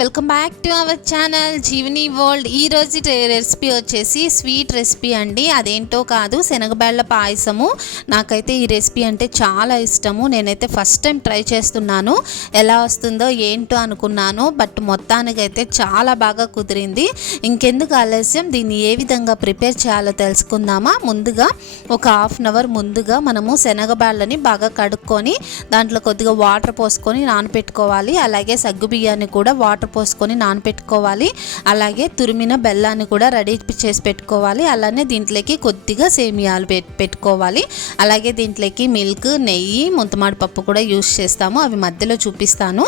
Welcome back to our channel Jeevani world. ఈ రోజు recipe వచ్చేసి స్వీట్ రెసిపీ అండి. అదేంటో కాదు, శనగబెళ్ళ పాయసము. నాకైతే ఈ రెసిపీ అంటే చాలా ఇష్టము. నేనైతే ఫస్ట్ టైం ట్రై చేస్తున్నాను. ఎలా వస్తుందో ఏంటో అనుకున్నాను, బట్ మొత్తానికైతే చాలా బాగా కుదిరింది. ఇంకెందుకు ఆలస్యం, దీన్ని ఏ విధంగా ప్రిపేర్ చేయాలో తెలుసుకుందామా. ముందుగా ఒక హాఫ్ అన్ అవర్ ముందుగా మనము శనగబెళ్ళని బాగా కడుక్కొని దాంట్లో కొద్దిగా వాటర్ పోసుకొని నానబెట్టుకోవాలి. అలాగే సగ్గుబియ్యాన్ని కూడా వాటర్ పోసుకొని నానబెట్టుకోవాలి. అలాగే తురిమిన బెల్లాన్ని కూడా రెడీ చేసి పెట్టుకోవాలి. అలానే దీంట్లోకి కొద్దిగా సేమియాలు పెట్టుకోవాలి. అలాగే దీంట్లోకి మిల్క్, నెయ్యి, ముంతమాడి పప్పు కూడా యూస్ చేస్తాము. అవి మధ్యలో చూపిస్తాను.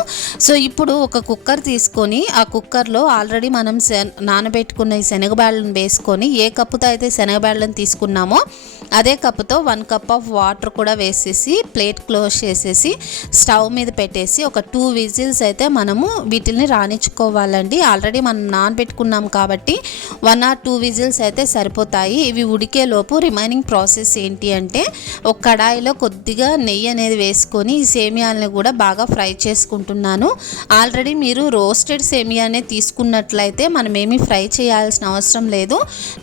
సో ఇప్పుడు ఒక కుక్కర్ తీసుకొని ఆ కుక్కర్లో ఆల్రెడీ మనం నానబెట్టుకున్న ఈ శనగబెళ్ళను వేసుకొని ఏ కప్పుతో అయితే శనగబెళ్ళను తీసుకున్నామో అదే కప్పుతో 1 కప్ ఆఫ్ వాటర్ కూడా వేసేసి ప్లేట్ క్లోజ్ చేసేసి స్టవ్ మీద పెట్టేసి ఒక 2 విజిల్స్ అయితే మనము వీటిని రాణించుకోవాలండి. ఆల్రెడీ మనం నానబెట్టుకున్నాం కాబట్టి 1 or 2 విజిల్స్ అయితే సరిపోతాయి. ఇవి ఉడికేలోపు రిమైనింగ్ ప్రాసెస్ ఏంటి అంటే, ఒక కడాయిలో కొద్దిగా నెయ్యి అనేది వేసుకొని ఈ సేమియాలని కూడా బాగా ఫ్రై చేసుకుంటున్నాను. ఆల్రెడీ మీరు రోస్టెడ్ సేమియానే తీసుకున్నట్లయితే మనమేమి ఫ్రై చేయాల్సిన అవసరం లేదు.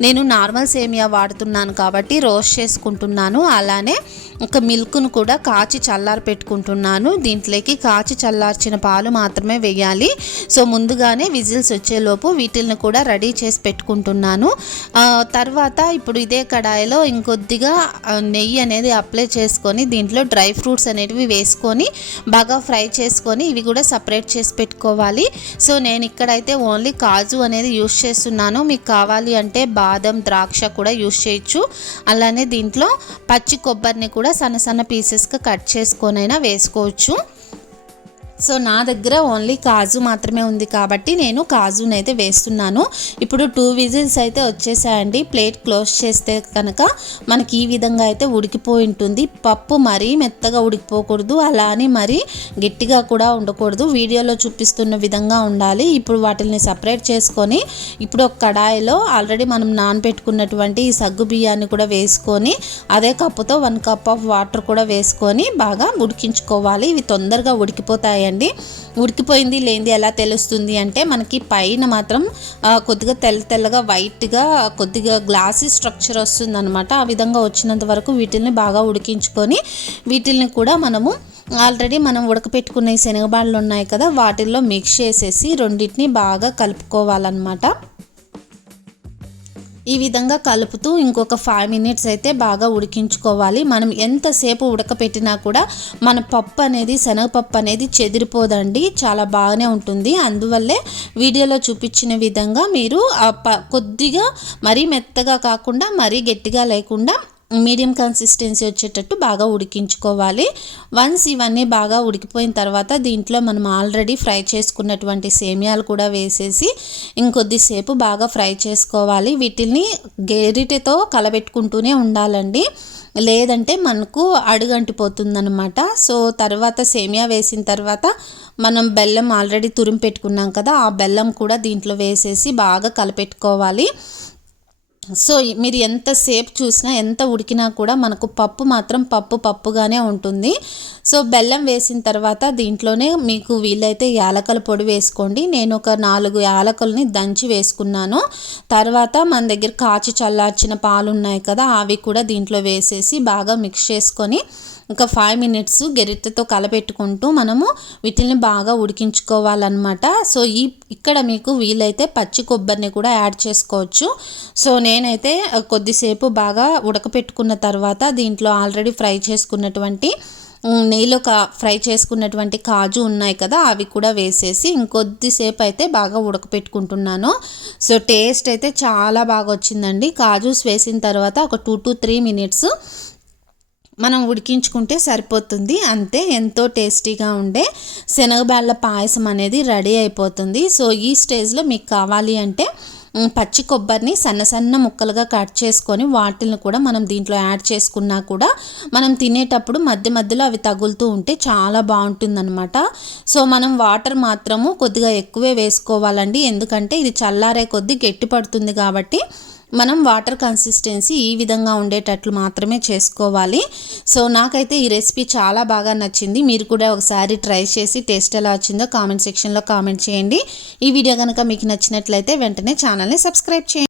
నేను నార్మల్ సేమియా వాడుతున్నాను కాబట్టి రోస్ట్ చేసుకుంటున్నాను. అలానే ఒక మిల్క్ను కూడా కాచి చల్లారి పెట్టుకుంటున్నాను. దీంట్లోకి కాచి చల్లార్చిన పాలు మాత్రమే వేయాలి. సో ముందుగానే విజిల్స్ వచ్చేలోపు వీటిని కూడా రెడీ చేసి పెట్టుకుంటున్నాను. తర్వాత ఇప్పుడు ఇదే కడాయిలో ఇంకొద్దిగా నెయ్యి అనేది అప్లై చేసుకొని దీంట్లో డ్రై ఫ్రూట్స్ అనేటివి వేసుకొని బాగా ఫ్రై చేసుకొని ఇవి కూడా సపరేట్ చేసి పెట్టుకోవాలి. సో నేను ఇక్కడైతే ఓన్లీ కాజు అనేది యూస్ చేస్తున్నాను. మీకు కావాలి అంటే బాదం, ద్రాక్ష కూడా యూస్ చేయొచ్చు. అలానే దీంట్లో పచ్చి కొబ్బరిని కూడా సన్న సన్న పీసెస్గా కట్ చేసుకొనైనా వేసుకోవచ్చు. సో నా దగ్గర ఓన్లీ కాజు మాత్రమే ఉంది కాబట్టి నేను కాజునైతే వేస్తున్నాను. ఇప్పుడు 2 విజిల్స్ అయితే వచ్చేసాయండి. ప్లేట్ క్లోజ్ చేస్తే కనుక మనకి ఈ విధంగా అయితే ఉడికిపోయి ఉంటుంది. పప్పు మరీ మెత్తగా ఉడికిపోకూడదు, అలా అని మరీ గట్టిగా కూడా ఉండకూడదు. వీడియోలో చూపిస్తున్న విధంగా ఉండాలి. ఇప్పుడు వాటిని సపరేట్ చేసుకొని ఇప్పుడు ఒక కడాయిలో ఆల్రెడీ మనం నానబెట్టుకున్నటువంటి ఈ సగ్గు బియ్యాన్ని కూడా వేసుకొని అదే కప్పుతో 1 కప్ ఆఫ్ వాటర్ కూడా వేసుకొని బాగా ఉడికించుకోవాలి. ఇవి తొందరగా ఉడికిపోతాయి. ఉడికిపోయింది లేనిది ఎలా తెలుస్తుంది అంటే, మనకి పైన మాత్రం కొద్దిగా తెల్లగా వైట్గా కొద్దిగా గ్లాసీ స్ట్రక్చర్ వస్తుంది అనమాట. ఆ విధంగా వచ్చినంత వరకు వీటిని బాగా ఉడికించుకొని వీటిని కూడా మనము ఆల్రెడీ మనం ఉడకపెట్టుకున్న ఈ శనగబాళ్ళు ఉన్నాయి కదా, వాటిల్లో మిక్స్ చేసేసి రెండింటిని బాగా కలుపుకోవాలన్నమాట. ఈ విధంగా కలుపుతూ ఇంకొక 5 మినిట్స్ అయితే బాగా ఉడికించుకోవాలి. మనం ఎంతసేపు ఉడకపెట్టినా కూడా మన పప్పు అనేది, శనగపప్పు అనేది చెదిరిపోదండి, చాలా బాగానే ఉంటుంది. అందువల్లే వీడియోలో చూపించిన విధంగా మీరు కొద్దిగా మరీ మెత్తగా కాకుండా మరీ గట్టిగా లేకుండా మీడియం కన్సిస్టెన్సీ వచ్చేటట్టు బాగా ఉడికించుకోవాలి. వన్స్ ఇవన్నీ బాగా ఉడికిపోయిన తర్వాత దీంట్లో మనం ఆల్రెడీ ఫ్రై చేసుకున్నటువంటి సేమియాలు కూడా వేసేసి ఇంకొద్దిసేపు బాగా ఫ్రై చేసుకోవాలి. వీటిని గరిటెతో కలబెట్టుకుంటూనే ఉండాలండి, లేదంటే మనకు అడుగంటిపోతుందన్నమాట. సో తర్వాత సేమియా వేసిన తర్వాత మనం బెల్లం ఆల్రెడీ తురిమి పెట్టుకున్నాం కదా, ఆ బెల్లం కూడా దీంట్లో వేసేసి బాగా కలపెట్టుకోవాలి. సో మీరు ఎంతసేపు చూసినా ఎంత ఉడికినా కూడా మనకు పప్పు మాత్రం పప్పుగానే ఉంటుంది. సో బెల్లం వేసిన తర్వాత దీంట్లోనే మీకు వీలైతే యాలకల పొడి వేసుకోండి. నేను ఒక 4 యాలకల్ని దంచి వేసుకున్నాను. తర్వాత మన దగ్గర కాచి చల్లార్చిన పాలు ఉన్నాయి కదా, అవి కూడా దీంట్లో వేసేసి బాగా మిక్స్ చేసుకొని ఇంకా 5 మినిట్స్ గరిటెతో కలపెట్టుకుంటూ మనము వీటిని బాగా ఉడికించుకోవాలన్నమాట. సో ఇక్కడ మీకు వీలైతే పచ్చి కొబ్బరిని కూడా యాడ్ చేసుకోవచ్చు. సో నేనైతే కొద్దిసేపు బాగా ఉడకపెట్టుకున్న తర్వాత దీంట్లో ఆల్రెడీ ఫ్రై చేసుకున్నటువంటి నెయ్యిలో ఫ్రై చేసుకున్నటువంటి కాజు ఉన్నాయి కదా, అవి కూడా వేసేసి ఇంకొద్దిసేపు అయితే బాగా ఉడకపెట్టుకుంటున్నాను. సో టేస్ట్ అయితే చాలా బాగా వచ్చిందండి. కాజూస్ వేసిన తర్వాత ఒక 2 to 3 మినిట్స్ మనం ఉడికించుకుంటే సరిపోతుంది. అంతే, ఎంతో టేస్టీగా ఉండే శనగబెళ్ళ పాయసం అనేది రెడీ అయిపోతుంది. సో ఈ స్టేజ్లో మీకు కావాలి అంటే పచ్చి కొబ్బరిని సన్న సన్న ముక్కలుగా కట్ చేసుకొని వాటిని కూడా మనం దీంట్లో యాడ్ చేసుకున్నా కూడా మనం తినేటప్పుడు మధ్య మధ్యలో అవి తగులుతూ ఉంటే చాలా బాగుంటుందన్నమాట. సో మనం వాటర్ మాత్రము కొద్దిగా ఎక్కువే వేసుకోవాలండి, ఎందుకంటే ఇది చల్లారే కొద్దీ గట్టి పడుతుంది కాబట్టి మనం వాటర్ కన్సిస్టెన్సీ ఈ విధంగా ఉండేటట్లు మాత్రమే చేసుకోవాలి. సో నాకైతే ఈ రెసిపీ చాలా బాగా నచ్చింది. మీరు కూడా ఒకసారి ట్రై చేసి టేస్ట్ ఎలా వచ్చిందో కామెంట్ సెక్షన్లో కామెంట్ చేయండి. ఈ వీడియో కనుక మీకు నచ్చినట్లయితే వెంటనే ఛానల్ని సబ్స్క్రైబ్ చేయండి.